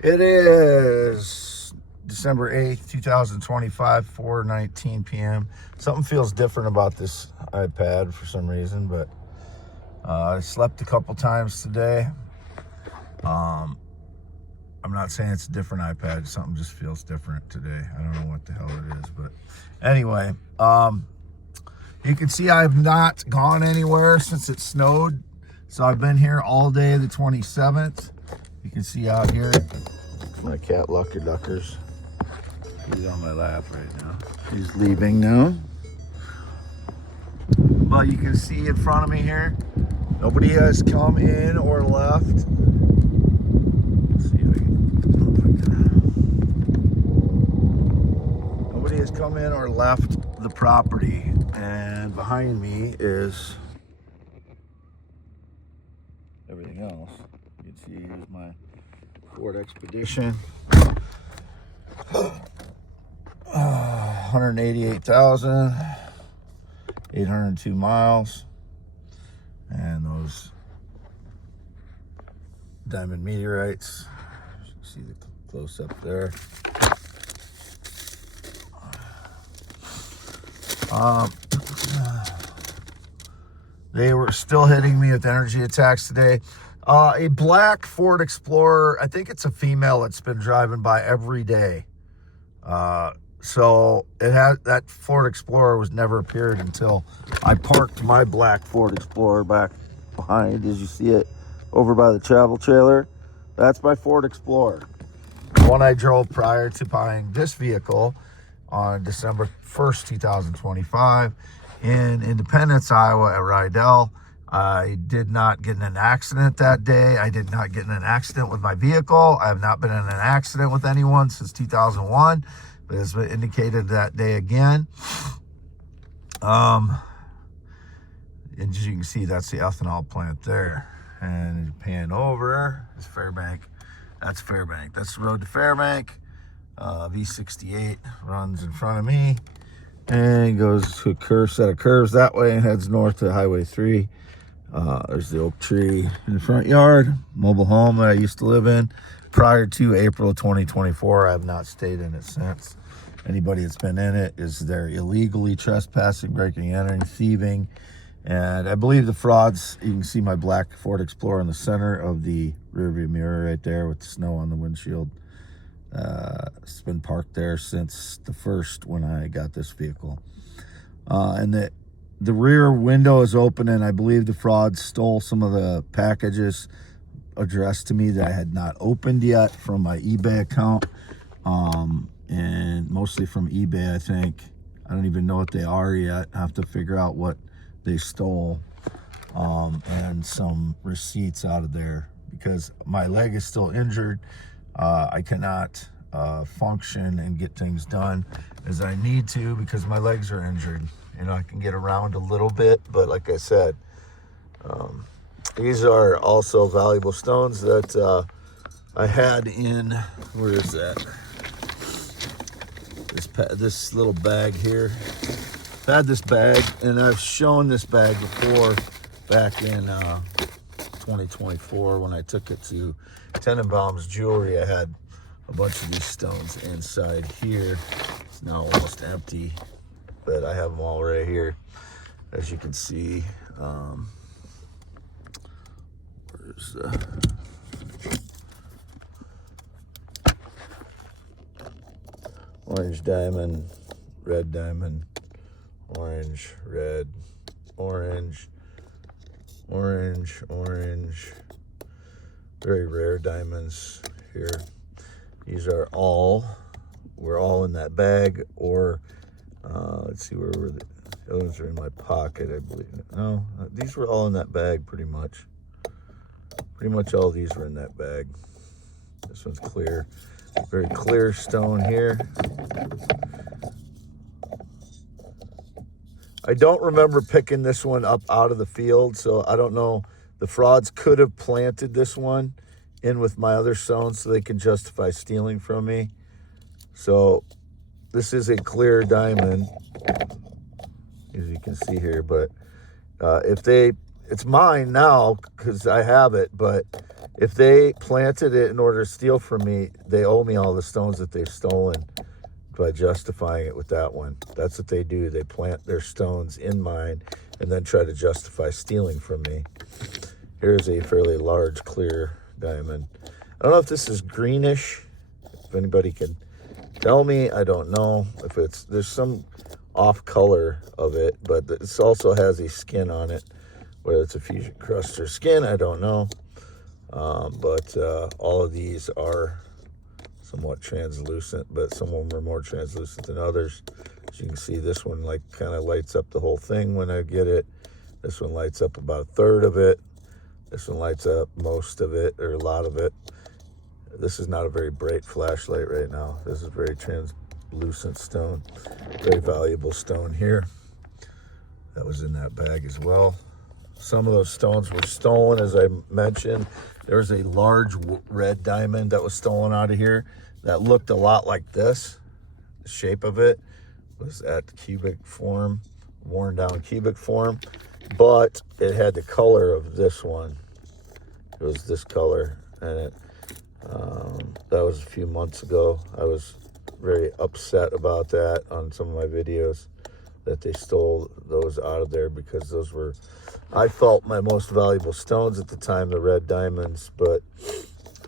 It is December 8th, 2025, 4:19 p.m. Something feels different about this iPad for some reason, but I slept a couple times today. I'm not saying it's a different iPad. Something just feels different today. I don't know what the hell it is, but anyway, you can see I've not gone anywhere since it snowed. So I've been here all day the 27th. You can see out here my cat Lucky Duckers. He's on my lap right now. He's leaving now. But you can see in front of me here, nobody has come in or left. Let's see if I can. Nobody has come in or left the property. And behind me is everything else. You can see here's my Ford Expedition. 188,802 miles. And those diamond meteorites. You can see the close up there. They were still hitting me with energy attacks today. A black Ford Explorer, I think it's a female that's been driving by every day. So it has, that Ford Explorer was never appeared until I parked my black Ford Explorer back behind, as you see it over by the travel trailer. That's my Ford Explorer. The one I drove prior to buying this vehicle on December 1st, 2025 in Independence, Iowa at Rydell. I did not get in an accident that day. I did not get in an accident with my vehicle. I have not been in an accident with anyone since 2001. But as indicated that day again. And as you can see, that's the ethanol plant there. And pan over, it's Fairbank. That's Fairbank. That's the road to Fairbank. V68 runs in front of me and goes to a curve, set of curves that way and heads north to Highway 3. There's the oak tree in the front yard, mobile home that I used to live in prior to April 2024. I have not stayed in it since. Anybody that's been in it is there illegally trespassing, breaking, entering, thieving. And I believe the frauds, you can see my black Ford Explorer in the center of the rearview mirror right there with the snow on the windshield. It's been parked there since the first when I got this vehicle. And the rear window is open, and I believe the frauds stole some of the packages addressed to me that I had not opened yet from my eBay account. And mostly from eBay, I think. I don't even know what they are yet. I have to figure out what they stole. And some receipts out of there because my leg is still injured. I cannot function and get things done as I need to because my legs are injured. You know, I can get around a little bit, but like I said, these are also valuable stones that I had in, where is that? This little bag here. I had this bag, and I've shown this bag before back in 2024 when I took it to Tenenbaum's Jewelry. I had a bunch of these stones inside here. It's now almost empty, but I have them all right here, as you can see. Where's the orange diamond, red diamond, orange, red, orange, orange, orange. Very rare diamonds here. These are all, we're all in that bag, or let's see, where were the others are in my pocket, I believe. No, these were all in that bag pretty much. Pretty much all these were in that bag. This one's clear. Very clear stone here. I don't remember picking this one up out of the field, so I don't know. The frauds could have planted this one in with my other stones so they can justify stealing from me. So this is a clear diamond, as you can see here, but it's mine now because I have it, but if they planted it in order to steal from me, they owe me all the stones that they've stolen by justifying it with that one. That's what they do. They plant their stones in mine and then try to justify stealing from me. Here's a fairly large clear diamond. I don't know if this is greenish. If anybody can tell me, I don't know. If it's, there's some off color of it, but this also has a skin on it. Whether it's a fusion crust or skin, I don't know. But all of these are somewhat translucent, but some of them are more translucent than others. As you can see, this one like kind of lights up the whole thing when I get it. This one lights up about a third of it. This one lights up most of it, or a lot of it. This is not a very bright flashlight right now. This is very translucent stone. Very valuable stone here. That was in that bag as well. Some of those stones were stolen, as I mentioned. There was a large red diamond that was stolen out of here that looked a lot like this. The shape of it was at cubic form, worn down cubic form, but it had the color of this one. It was this color, and it, that was a few months ago. I was very upset about that on some of my videos, that they stole those out of there, because those were, I felt, my most valuable stones at the time, the red diamonds. But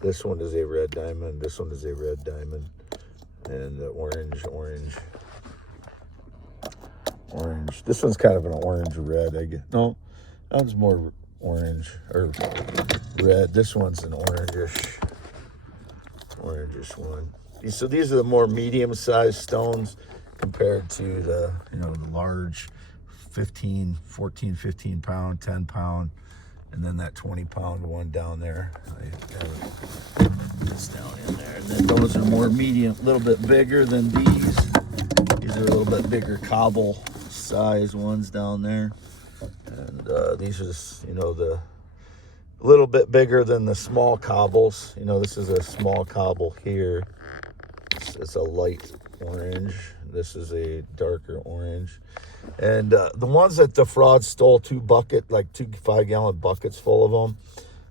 this one is a red diamond, this one is a red diamond, and the orange. This one's kind of an orange red, I guess. No, that one's more orange or red. This one's an orangish one. So these are the more medium-sized stones compared to the, you know, the large 15 pound, 10 pound, and then that 20-pound one down there. It's down in there. And then those are more medium, a little bit bigger than these. These are a little bit bigger cobble size ones down there. And these are just, you know, the little bit bigger than the small cobbles. You know, this is a small cobble here. It's a light orange. This is a darker orange. And the ones that the fraud stole, two 5-gallon buckets full of them,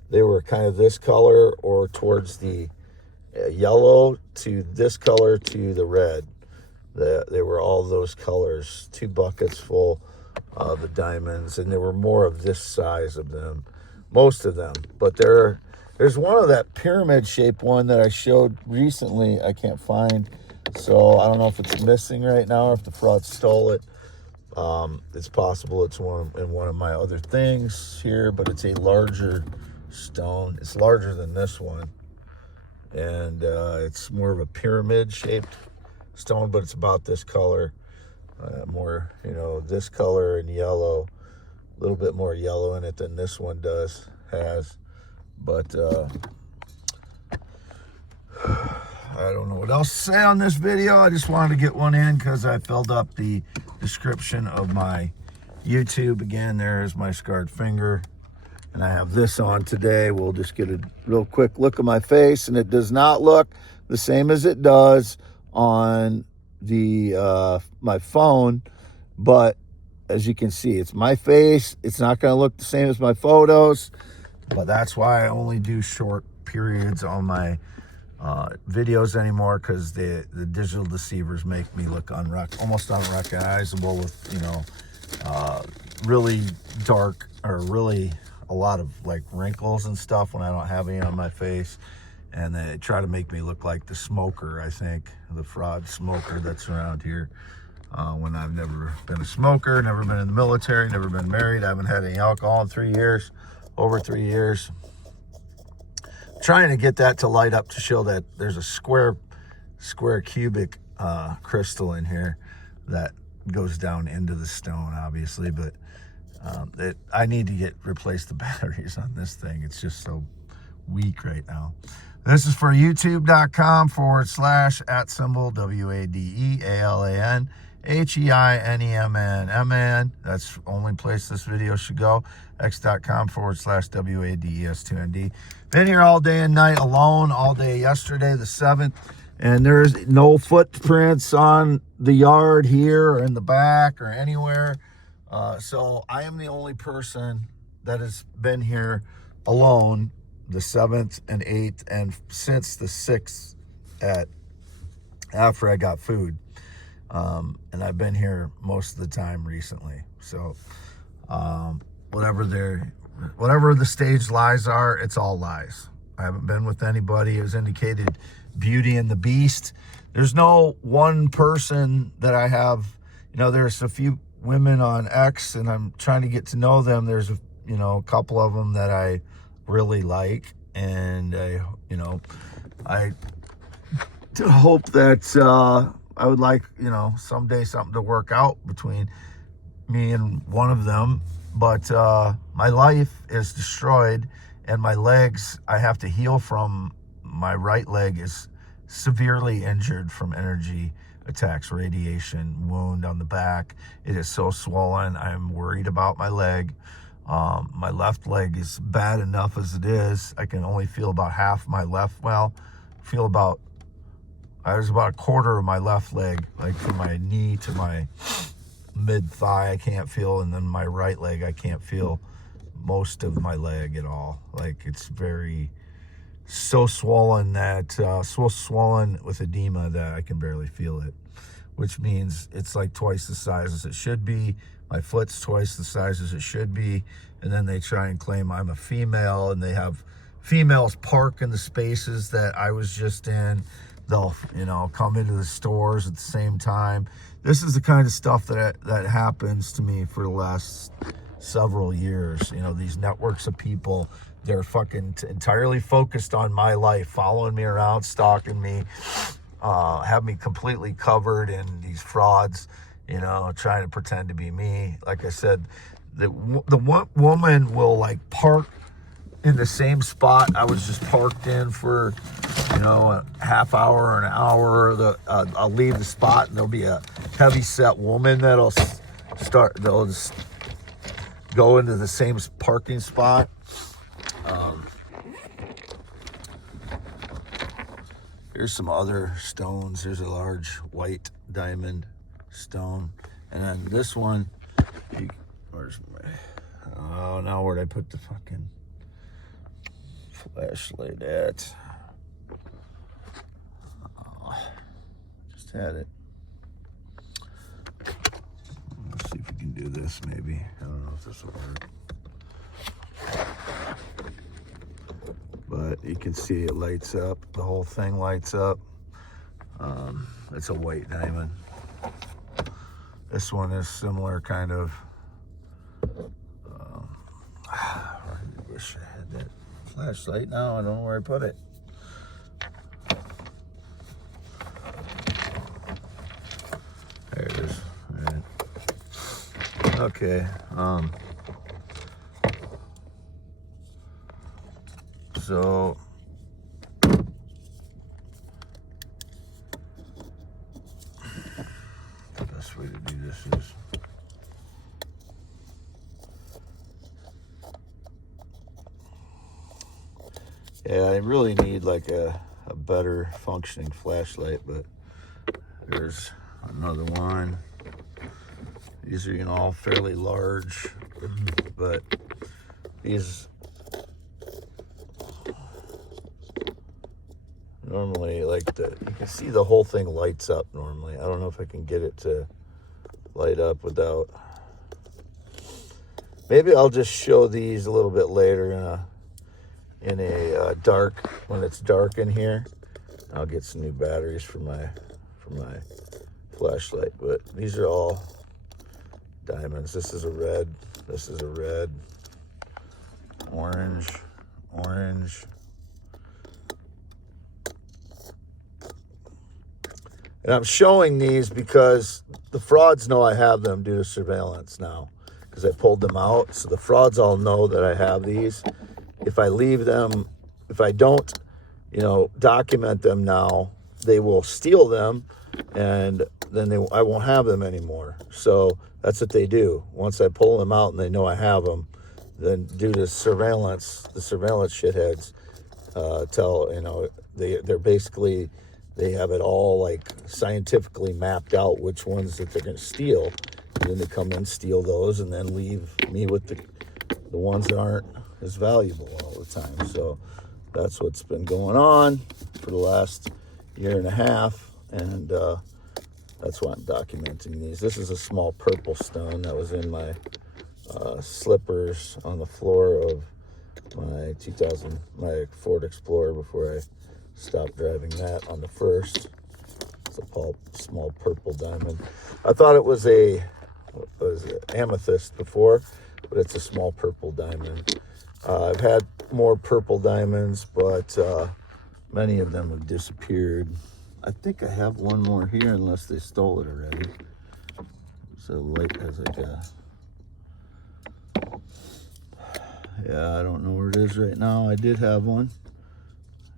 they were kind of this color, or towards the yellow to this color to the red. They were all those colors, 2 buckets full of the diamonds, and there were more of this size of them, most of them. But there's one of that pyramid shaped one that I showed recently. I can't find, so I don't know if it's missing right now or if the fraud stole it. It's possible it's in one of my other things here, but it's a larger stone. It's larger than this one, and it's more of a pyramid shaped stone, but it's about this color, more, you know, this color and yellow, a little bit more yellow in it than this one has. But I don't know what else to say on this video. I just wanted to get one in because I filled up the description of my YouTube. Again, there's my scarred finger, and I have this on today. We'll just get a real quick look at my face, and it does not look the same as it does on the my phone, but as you can see, it's my face. It's not going to look the same as my photos, but that's why I only do short periods on my videos anymore, because the digital deceivers make me look almost unrecognizable with, you know, really dark, or really a lot of like wrinkles and stuff when I don't have any on my face. And they try to make me look like the smoker, I think, the fraud smoker that's around here, when I've never been a smoker, never been in the military, never been married. I haven't had any alcohol in 3 years, over 3 years. Trying to get that to light up to show that there's a square cubic crystal in here that goes down into the stone, obviously. But I need to replace the batteries on this thing. It's just so weak right now. This is for youtube.com/@WADEALAN HEINEMN. That's the only place this video should go. x.com/WADES2ND. Been here all day and night, alone all day yesterday, the 7th, and there's no footprints on the yard here or in the back or anywhere. So I am the only person that has been here alone the 7th and 8th, and since the 6th after I got food. And I've been here most of the time recently. So whatever the stage lies are, it's all lies. I haven't been with anybody who's indicated Beauty and the Beast. There's no one person that I have. There's a few women on X, and I'm trying to get to know them. There's a couple of them that I really like, and I hope that I would like someday something to work out between me and one of them. But my life is destroyed, and my legs, I have to heal from. My right leg is severely injured from energy attacks, radiation, wound on the back. It is so swollen. I'm worried about my leg. My left leg is bad enough as it is. I can only feel about half my left. There's about a quarter of my left leg, like from my knee to my mid thigh, I can't feel. And then my right leg, I can't feel most of my leg at all. Like, it's so swollen with edema that I can barely feel it, which means it's like twice the size as it should be. My foot's twice the size as it should be. And then they try and claim I'm a female, and they have females park in the spaces that I was just in. They'll, come into the stores at the same time. This is the kind of stuff that happens to me for the last several years. These networks of people, they're fucking entirely focused on my life, following me around, stalking me, have me completely covered in these frauds, trying to pretend to be me. Like I said, the one woman will park in the same spot I was just parked in for, a half hour or an hour. I'll leave the spot, and there'll be a heavy set woman they'll just go into the same parking spot. Here's some other stones. Here's a large white diamond stone. And then this one, now where'd I put the fucking flashlight at? Just had it. Let's see if we can do this maybe. I don't know if this will work. But you can see it lights up. The whole thing lights up. It's a white diamond. This one is similar kind of. I wish I had that flashlight now. I don't know where I put it. There it is. All right. Okay. So the best way to do this is I really need like a better functioning flashlight, but there's another one. These are all fairly large, but these normally you can see the whole thing lights up normally. I don't know if I can get it to light up without. Maybe I'll just show these a little bit later in a dark, when it's dark in here. I'll get some new batteries for my flashlight, but these are all diamonds. This is a red, this is a red, orange. And I'm showing these because the frauds know I have them due to surveillance now, because I pulled them out. So the frauds all know that I have these. If I leave them, if I don't, document them now, they will steal them, and then I won't have them anymore. So that's what they do. Once I pull them out and they know I have them, then due to surveillance, the surveillance shitheads they're basically, they have it all scientifically mapped out which ones that they're going to steal. And then they come in, steal those, and then leave me with the ones that aren't is valuable all the time. So that's what's been going on for the last year and a half, and that's why I'm documenting these. This is a small purple stone that was in my slippers on the floor of my Ford Explorer before I stopped driving that on the first. It's a small purple diamond. I thought it was a amethyst before, but it's a small purple diamond. I've had more purple diamonds, but many of them have disappeared. I think I have one more here, unless they stole it already. So light has like a, yeah, I don't know where it is right now. I did have one.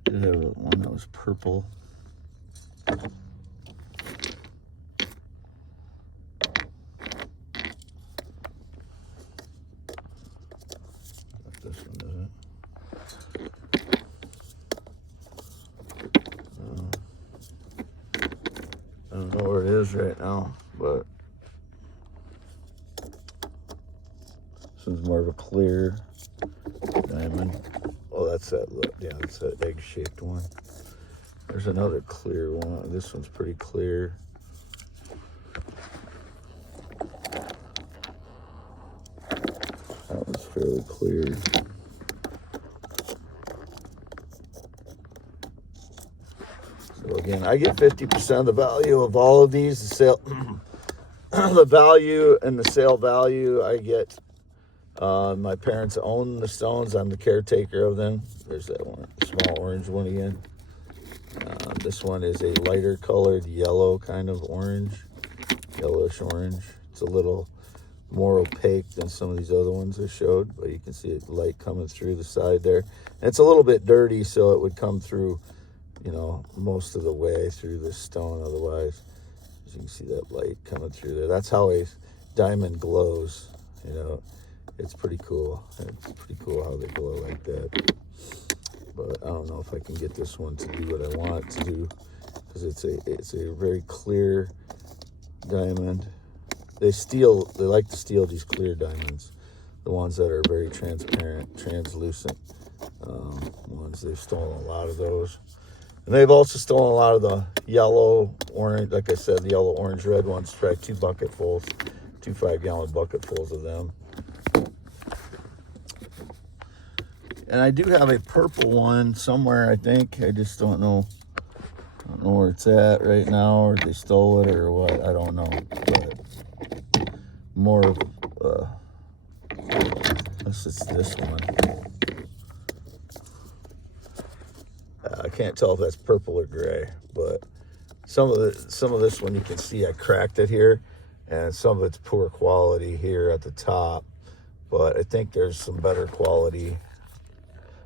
I did have one that was purple. This one isn't. I don't know where it is right now, but this one's more of a clear diamond. Oh, that's that, yeah, that's that egg-shaped one. There's another clear one. This one's pretty clear. That one's fairly clear. So again, I get 50% of the value of all of these. The sale, the value and the sale value I get. My parents own the stones. I'm the caretaker of them. There's that one, small orange one again. This one is a lighter colored yellow kind of orange, yellowish orange. It's a little more opaque than some of these other ones I showed, but you can see it light coming through the side there. And it's a little bit dirty, so it would come through, you know, most of the way through this stone otherwise. As you can see that light coming through there. That's how a diamond glows, you know. It's pretty cool. It's pretty cool how they glow like that. But I don't know if I can get this one to do what I want it to do, because it's a very clear diamond. They like to steal these clear diamonds, the ones that are very transparent, translucent ones. They've stolen a lot of those. And they've also stolen a lot of the yellow, orange, like I said, the yellow, orange, red ones. Tried 2 bucketfuls, 2 5-gallon bucketfuls of them. And I do have a purple one somewhere, I think. I just don't know. I don't know where it's at right now, or they stole it or what. I don't know. But more of, unless it's this one. I can't tell if that's purple or gray, but some of this one you can see I cracked it here, and some of it's poor quality here at the top. But I think there's some better quality.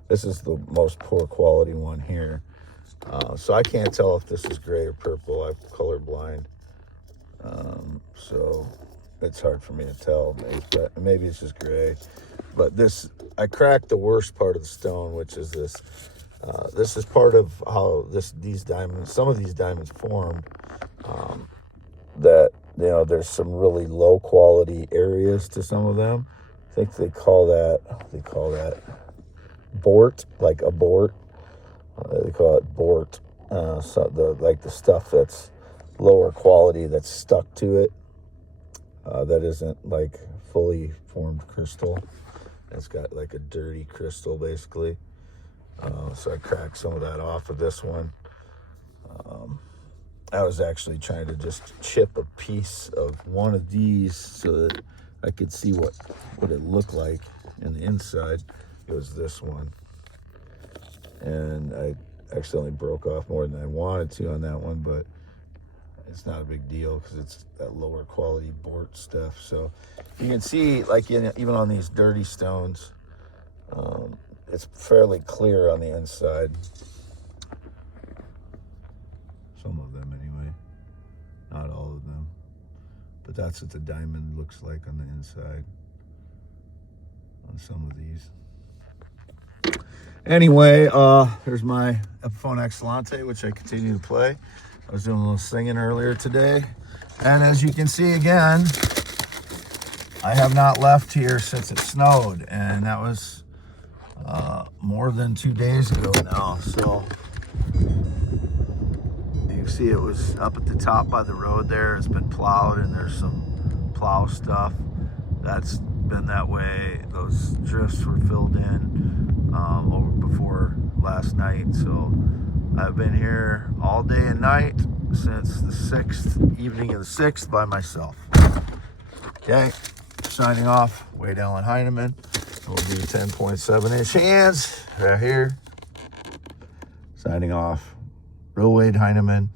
This is the most poor quality one here. So I can't tell if this is gray or purple. I'm colorblind. So it's hard for me to tell. Maybe it's just gray. But this, I cracked the worst part of the stone, which is this. This is part of how these diamonds, some of these diamonds formed. That, you know, there's some really low quality areas to some of them. I think they call that bort, like a bort. They call it bort. So the stuff that's lower quality that's stuck to it, that isn't like fully formed crystal. It's got like a dirty crystal basically. So I cracked some of that off of this one. I was actually trying to just chip a piece of one of these so that I could see what it looked like in the inside. It was this one. And I accidentally broke off more than I wanted to on that one, but it's not a big deal because it's that lower quality bort stuff. So you can see, like, even on these dirty stones, it's fairly clear on the inside. Some of them anyway, not all of them. But that's what the diamond looks like on the inside on some of these. Anyway, here's my Epiphone Excellente, which I continue to play. I was doing a little singing earlier today. And as you can see again, I have not left here since it snowed. And that was more than 2 days ago now. So you can see it was up at the top by the road there. It's been plowed, and there's some plow stuff that's been that way. Those drifts were filled in over before last night. So I've been here all day and night since the 6th, evening of the 6th, by myself. Okay, signing off. Wade Allen Heineman. We'll do 10.7-inch hands right here. Signing off. Real Wade Heineman.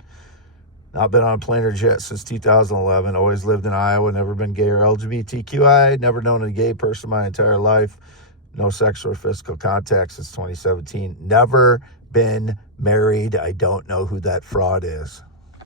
Not been on a plane or jet since 2011. Always lived in Iowa. Never been gay or LGBTQI. Never known a gay person my entire life. No sexual or physical contact since 2017. Never been married. I don't know who that fraud is.